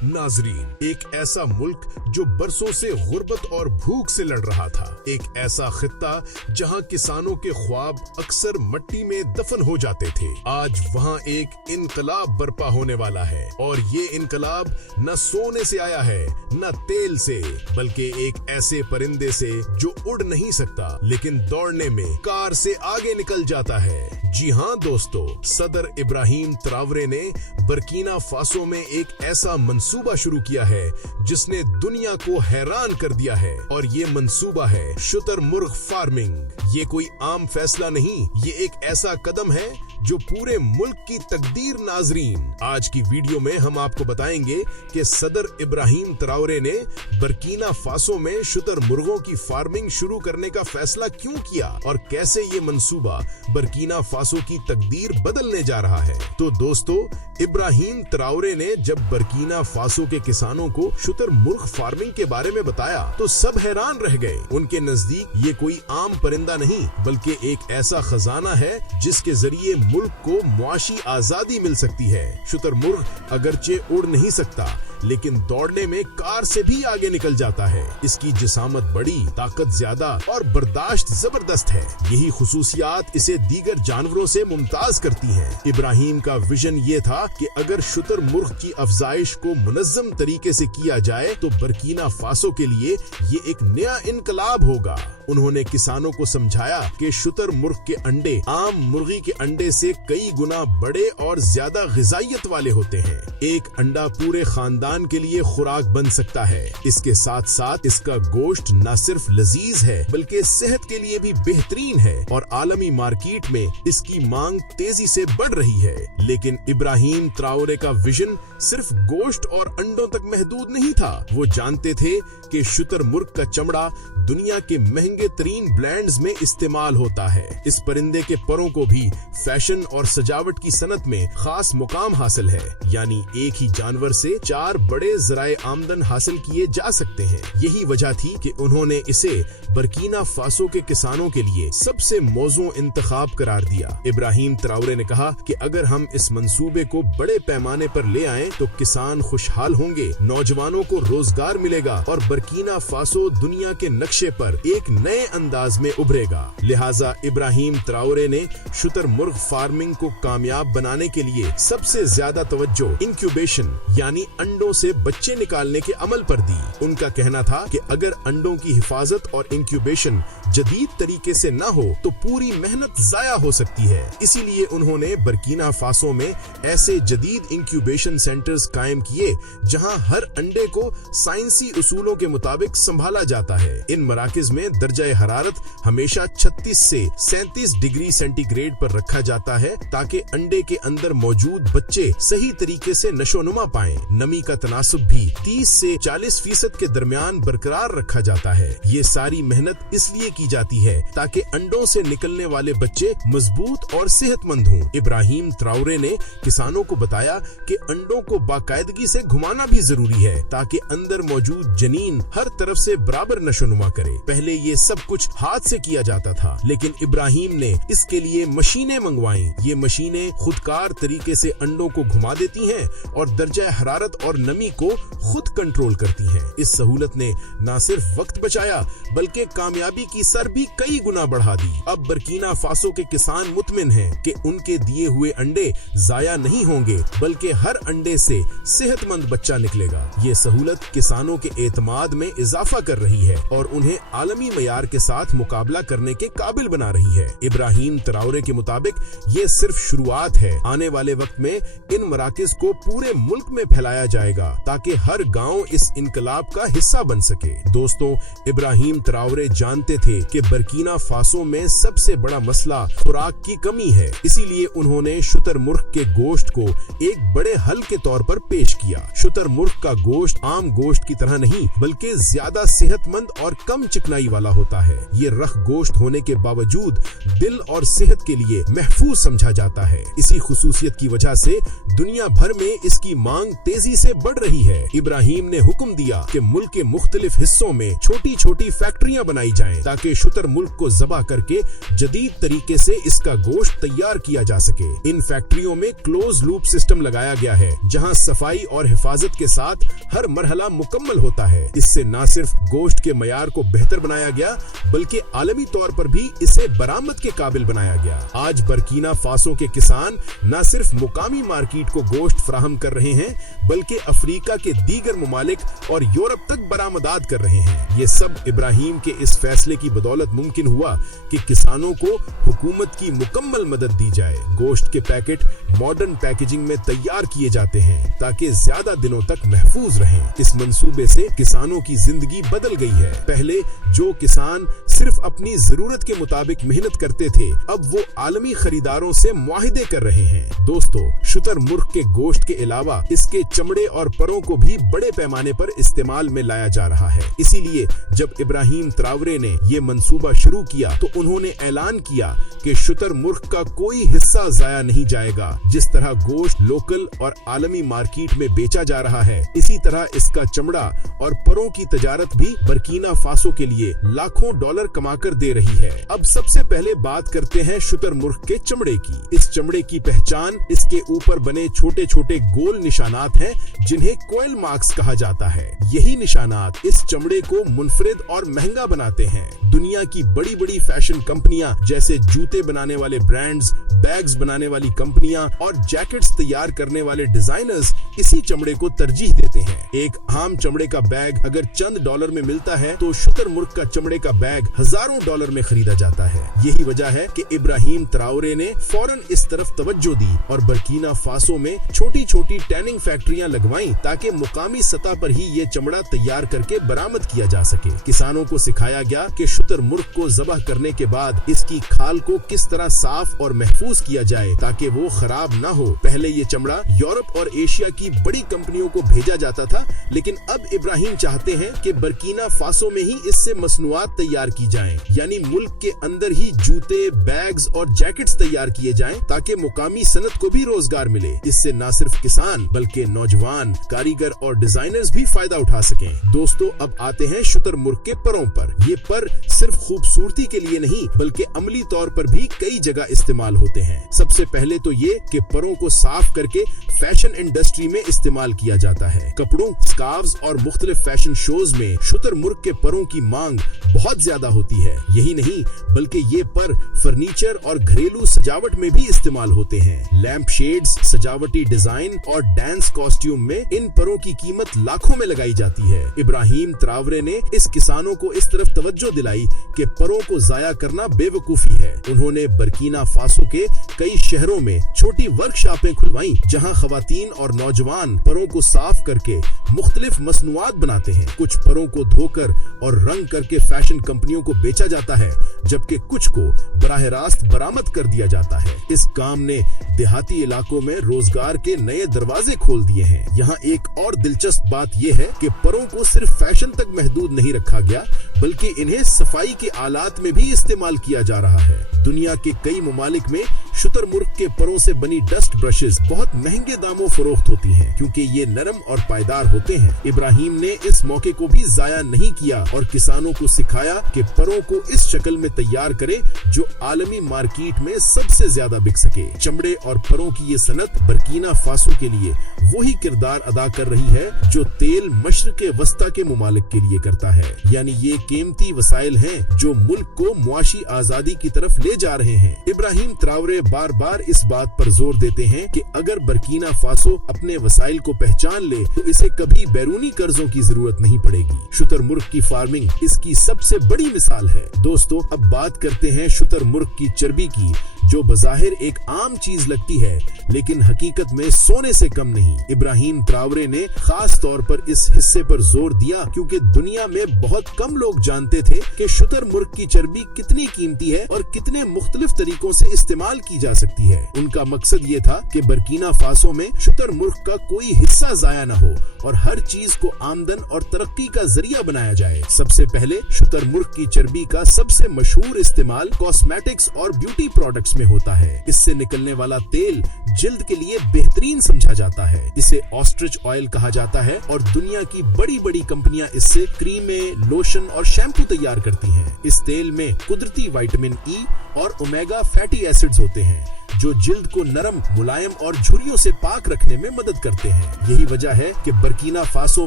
नाजरीन, एक ऐसा मुल्क जो बरसों से गुर्बत और भूख से लड़ रहा था, एक ऐसा खित्ता जहां किसानों के ख्वाब अक्सर मिट्टी में दफन हो जाते थे, आज वहां एक इनकलाब बर्पा होने वाला है। और ये इनकलाब न सोने से आया है न तेल से, बल्कि एक ऐसे परिंदे से जो उड़ नहीं सकता लेकिन दौड़ने में कार से आगे निकल जाता है। जी हाँ दोस्तों, सदर इब्राहिम ट्रावरे ने बर्किना फासो में एक ऐसा मंसूबा शुरू किया है जिसने दुनिया को हैरान कर दिया है, और ये मंसूबा है शुतुरमुर्ग फार्मिंग। ये कोई आम फैसला नहीं, ये एक ऐसा कदम है जो पूरे मुल्क की तकदीर। नाजरीन, आज की वीडियो में हम आपको बताएंगे कि सदर इब्राहिम ट्रावरे ने बर्किना फासो में शुतुरमुर्गों की फार्मिंग शुरू करने का फैसला क्यों किया और कैसे ये मंसूबा बर्किना फासो की तकदीर बदलने जा रहा है। तो दोस्तों, इब्राहिम ट्रावरे ने जब बर्किना फासो के किसानों को शुतुरमुर्ग फार्मिंग के बारे में बताया तो सब हैरान रह गए। उनके नजदीक ये कोई आम परिंदा नहीं बल्कि एक ऐसा खजाना है जिसके जरिए मुल्क को मुआशी आजादी मिल सकती है। शुतुरमुर्ग अगरचे उड़ नहीं सकता लेकिन दौड़ने में कार से भी आगे निकल जाता है। इसकी जिसामत बड़ी, ताकत ज्यादा और बर्दाश्त जबरदस्त है। यही खुसूसियात इसे दीगर जानवरों से मुमताज करती हैं। इब्राहिम का विजन ये था कि अगर शुतुरमुर्ग की अफजाइश को मुनज्जम तरीके से किया जाए तो बर्किना फासो के लिए ये एक नया इनकलाब होगा। उन्होंने किसानों को समझाया कि शुतुरमुर्ग के अंडे आम मुर्गी के अंडे से कई गुना बड़े और ज्यादा ग़िज़ाइयत वाले होते हैं। एक अंडा पूरे खानदान के लिए खुराक बन सकता है। इसके साथ साथ इसका गोश्त न सिर्फ लजीज है बल्कि सेहत के लिए भी बेहतरीन है और आलमी मार्केट में इसकी मांग तेजी से बढ़ रही है। लेकिन इब्राहिम ट्रावरे का विजन सिर्फ गोश्त और अंडों तक महदूद नहीं था। वो जानते थे कि शुतुरमुर्ग का चमड़ा दुनिया के महंगे तरीन ब्रांड्स में इस्तेमाल होता है। इस परिंदे के परों को भी फैशन और सजावट की सनत में खास मुकाम हासिल है, यानी एक ही जानवर से 4 बड़े ज़राए आमदन हासिल किए जा सकते हैं। यही वजह थी कि उन्होंने इसे बर्किना फासो के किसानों के लिए सबसे मौजू इंतखाब करार दिया। इब्राहिम ट्रावरे ने कहा कि अगर हम इस मंसूबे को बड़े पैमाने पर ले आएं तो किसान खुशहाल होंगे, नौजवानों को रोजगार मिलेगा और बर्किना फासो दुनिया के नक्शे पर एक नए अंदाज में उभरेगा। लिहाजा इब्राहिम ट्रावरे ने शुतुरमुर्ग फार्मिंग को कामयाब बनाने के लिए सबसे ज्यादा तवज्जो इंक्यूबेशन यानी अंडों से बच्चे निकालने के अमल पर दी। उनका कहना था कि अगर अंडों की हिफाजत और इंक्यूबेशन जदीद तरीके से न हो तो पूरी मेहनत जाया हो सकती है। इसीलिए उन्होंने बर्किना फासो में ऐसे जदीद इंक्यूबेशन सेंटर्स कायम किए जहां हर अंडे को साइंसी उसूलों के मुताबिक संभाला जाता है। इन मराकज में दर्जा हरारत हमेशा 36 से 37 डिग्री सेंटीग्रेड पर रखा जाता है ताकि अंडे के अंदर मौजूद बच्चे सही तरीके से नशोनुमा पाएं। नमी का तनासुब भी 30 से 40% के दरमियान बरकरार रखा जाता है। ये सारी मेहनत इसलिए की जाती है ताकि अंडों से निकलने वाले बच्चे मजबूत और सेहतमंद हों। इब्राहिम ट्रावरे ने किसानों को बताया कि अंडों को बाकायदगी से घुमाना भी जरूरी है ताकि अंदर मौजूद जनीन हर तरफ से बराबर नशोनुमा करे। पहले ये सब कुछ हाथ से किया जाता था लेकिन इब्राहिम ने इसके लिए मशीनें मंगवाई। ये मशीनें खुदकार तरीके से अंडों को घुमा देती हैं और दर्जा हरारत और नमी को खुद कंट्रोल करती हैं। इस सहूलत ने न सिर्फ वक्त बचाया बल्कि कामयाबी की सर भी कई गुना बढ़ा दी। अब बर्किना फासो के किसान मुतमिन हैं कि उनके दिए हुए अंडे जाया नहीं होंगे बल्कि हर अंडे से सेहतमंद बच्चा निकलेगा। ये सहूलत किसानों के एतमाद में इजाफा कर रही है और उन्हें आलमी मयार के साथ मुकाबला करने के काबिल बना रही है। इब्राहिम ट्रावरे के मुताबिक ये सिर्फ शुरुआत है। आने वाले वक्त में इन मराकज को पूरे मुल्क में फैलाया जाएगा ताकि हर गांव इस इनकलाब का हिस्सा बन सके। दोस्तों, इब्राहिम ट्रावरे जानते थे कि बर्किना फासो में सबसे बड़ा मसला खुराक की कमी है। इसीलिए उन्होंने शुतुरमुर्ग के गोश्त को एक बड़े हल के तौर पर पेश किया। शुतुरमुर्ग का गोश्त आम गोश्त की तरह नहीं बल्कि ज्यादा सेहतमंद और कम चिकनाई वाला होता है। ये रख गोश्त होने के बावजूद दिल और सेहत के लिए महफूज समझा जाता है। इसी खुसूसियत की वजह से दुनिया भर में इसकी मांग तेजी से बढ़ रही है। इब्राहिम ने हुक्म दिया कि मुल्क के मुख्तलिफ हिस्सों में छोटी छोटी फैक्ट्रियां बनाई जाएं ताकि शुतुरमुर्ग को ज़बह करके जदीद तरीके से इसका गोश्त तैयार किया जा सके। इन फैक्ट्रियों में क्लोज लूप सिस्टम लगाया गया है जहां सफाई और हिफाजत के साथ हर मरहला मुकम्मल होता है। इससे न सिर्फ गोश्त के मयार को बेहतर बनाया गया बल्कि आलमी तौर पर भी इसे बरामद के काबिल बनाया गया। आज बर्कीना फासो के किसान न सिर्फ मुकामी मार्केट को गोश्त फराहम कर रहे हैं बल्कि अफ्रीका के दीगर मुमालिक और यूरोप तक बरामदात कर रहे हैं। ये सब इब्राहिम के इस फैसले की बदौलत मुमकिन हुआ कि किसानों को हुकूमत की मुकम्मल मदद दी जाए। गोश्त के पैकेट मॉडर्न पैकेजिंग में तैयार किए जाते हैं ताकि ज्यादा दिनों तक महफूज रहें। इस मंसूबे से किसानों की जिंदगी बदल गई है। पहले जो किसान सिर्फ अपनी जरूरत के मुताबिक मेहनत करते थे, अब वो आलमी खरीदारों से मुआहिदे कर रहे हैं। दोस्तों, शुतुरमुर्ग के गोश्त के अलावा इसके चमड़े और परों को भी बड़े पैमाने पर इस्तेमाल में लाया जा रहा है। इसीलिए जब इब्राहिम ट्रावरे ने ये मंसूबा शुरू किया तो उन्होंने ऐलान किया कि शुतुरमुर्ग का कोई हिस्सा जाया नहीं जाएगा। जिस तरह गोश्त लोकल और आलमी मार्केट में बेचा जा रहा है, इसी तरह इसका चमड़ा और परों की तजारत भी बर्कीना फासो के लिए लाखों डॉलर कमाकर दे रही है। अब सबसे पहले बात करते हैं शुतुरमुर्ग के चमड़े की। इस चमड़े की पहचान इसके ऊपर बने छोटे छोटे गोल निशानात हैं जिन्हें कोयल मार्क्स कहा जाता है। यही निशानात इस चमड़े को मुनफरिद और महंगा बनाते हैं। दुनिया की बड़ी बड़ी फैशन कंपनियां जैसे जूते बनाने वाले ब्रांड्स, बैग्स बनाने वाली कंपनियां और जैकेट्स तैयार करने वाले डिजाइनर्स इसी चमड़े को तरजीह देते हैं। एक आम चमड़े का बैग अगर चंद डॉलर में मिलता है तो शुतुरमुर्ग का चमड़े का बैग हजारों डॉलर में खरीदा जाता है। यही वजह है कि इब्राहिम ट्रावरे ने फौरन इस तरफ तवज्जो दी और बर्कीना फासो में छोटी छोटी टैनिंग फैक्ट्रियां लगवाईं ताकि मुकामी सतह पर ही ये चमड़ा तैयार करके बरामद किया जा सके। किसानों को सिखाया गया कि शुतुरमुर्ग को ज़बह करने के बाद इसकी खाल को किस तरह साफ और महफूज किया जाए ताकि वो खराब ना हो। पहले ये चमड़ा यूरोप और एशिया की बड़ी कंपनियों को भेजा जाता था, लेकिन अब इब्राहिम चाहते हैं कि बर्कीना फासो में ही इससे मसनूआत तैयार की जाएं, यानी मुल्क के अंदर ही जूते, बैग्स और जैकेट्स तैयार किए जाएं ताकि मुकामी सनत को भी रोजगार मिले। इससे न सिर्फ किसान बल्कि नौजवान, कारीगर और डिजाइनर्स भी फायदा उठा सकें। दोस्तों, अब आते हैं शुतुरमुर्ग के परों पर। ये पर सिर्फ खूबसूरती के लिए नहीं बल्कि अमली तौर पर भी कई जगह इस्तेमाल होते हैं। सबसे पहले तो ये कि परों को साफ करके फैशन इंडस्ट्री में इस्तेमाल किया जाता है। कपड़ों, स्कार्व्स और मुख्तलिफ फैशन शोज में शुतुरमुर्ग के परों की मांग बहुत ज्यादा होती है। यही नहीं बल्कि ये पर फर्नीचर और घरेलू सजावट में भी इस्तेमाल होते हैं। लैंप शेड्स, सजावटी डिजाइन और डांस कॉस्ट्यूम में इन परों की कीमत लाखों में लगाई जाती है। इब्राहिम ट्रावरे ने इस किसानों को इस तरफ तवज्जो दिलाई कि परों को जाया करना बेवकूफी है। उन्होंने बर्कीना फासो के कई शहरों में छोटी वर्कशॉपें खुलवाई जहां खवातीन और नौजवान परों को साफ करके मुख्तलिफ मसनूआत बनाते हैं। कुछ परों को धोकर और रंग करके फैशन कंपनियों को बेचा जाता है, जबकि कुछ को बराह रास्त बरामद कर दिया जाता है। इस काम ने देहाती इलाकों में रोजगार के नए दरवाजे खोल दिए हैं। यहाँ एक और दिलचस्प बात यह है कि परों को सिर्फ फैशन तक महदूद नहीं रखा गया बल्कि इन्हें सफाई के आलात में भी इस्तेमाल किया जा रहा है। दुनिया के कई ममालिक में शुतुरमुर्ग के परों से बनी डस्ट ब्रशेस बहुत महंगे दामों फरोख्त होती हैं क्योंकि ये नरम और पायदार होते हैं। इब्राहिम ने इस मौके को भी जाया नहीं किया और किसानों को सिखाया कि परों को इस शक्ल में तैयार करें जो आलमी मार्केट में सबसे ज्यादा बिक सके। चमड़े और परों की ये सनत बर्कीना फासो के लिए वही किरदार अदा कर रही है जो तेल मशरिक़े वस्ता के ममालिक के लिए करता है। यानी ये कीमती वसाइल हैं जो मुल्क को मुआशी आजादी की तरफ ले जा रहे हैं। इब्राहिम ट्रावरे बार बार इस बात पर जोर देते हैं कि अगर बर्कीना फासो अपने वसाइल को पहचान ले तो इसे कभी बैरूनी कर्जों की जरूरत नहीं पड़ेगी। शुतुरमुर्ग की फार्मिंग इसकी सबसे बड़ी मिसाल है। दोस्तों, अब बात करते हैं शुतुरमुर्ग की चर्बी की, जो बज़ाहिर एक आम चीज लगती है लेकिन हकीकत में सोने से कम नहीं। इब्राहिम ट्रावरे ने खास तौर पर इस हिस्से पर जोर दिया क्योंकि दुनिया में बहुत कम लोग जानते थे कि शुतुरमुर्ग की चर्बी कितनी कीमती है और कितने मुख्तलिफ तरीकों से इस्तेमाल की जा सकती है। उनका मकसद ये था कि बर्कीना फासो में शुतुरमुर्ग का कोई हिस्सा जाया न हो और हर चीज को आमदन और तरक्की का जरिया बनाया जाए। सबसे पहले शुतुरमुर्ग की चर्बी का सबसे मशहूर इस्तेमाल कॉस्मेटिक्स और ब्यूटी प्रोडक्ट्स में होता है। इससे निकलने वाला तेल जिल्द के लिए बेहतरीन समझा जाता है। इसे ऑस्ट्रिच ऑयल कहा जाता है और दुनिया की बड़ी बड़ी कंपनियां इससे क्रीमें, लोशन और शैम्पू तैयार करती हैं। इस तेल में कुदरती विटामिन ई और ओमेगा फैटी एसिड्स होते हैं जो जल्द को नरम, मुलायम और झुर्रियों से पाक रखने में मदद करते हैं। यही वजह है कि बर्किना फासो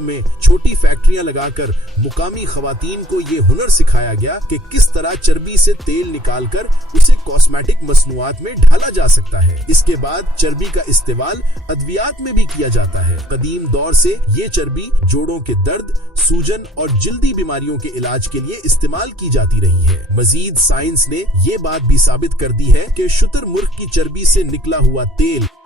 में छोटी फैक्ट्रियां लगाकर मुकामी खवातीन को ये हुनर सिखाया गया कि किस तरह चर्बी से तेल निकालकर उसे कॉस्मेटिक मसनूआत में ढाला जा सकता है। इसके बाद चर्बी का इस्तेमाल अद्वियात में भी किया जाता है। कदीम दौर से ये चर्बी जोड़ों के दर्द, सूजन और जल्दी बीमारियों के इलाज के लिए इस्तेमाल की जाती रही है। मजीद साइंस ने ये बात भी साबित कर दी है कि शुतुरमुर्ग की चर्बी से निकला हुआ तेल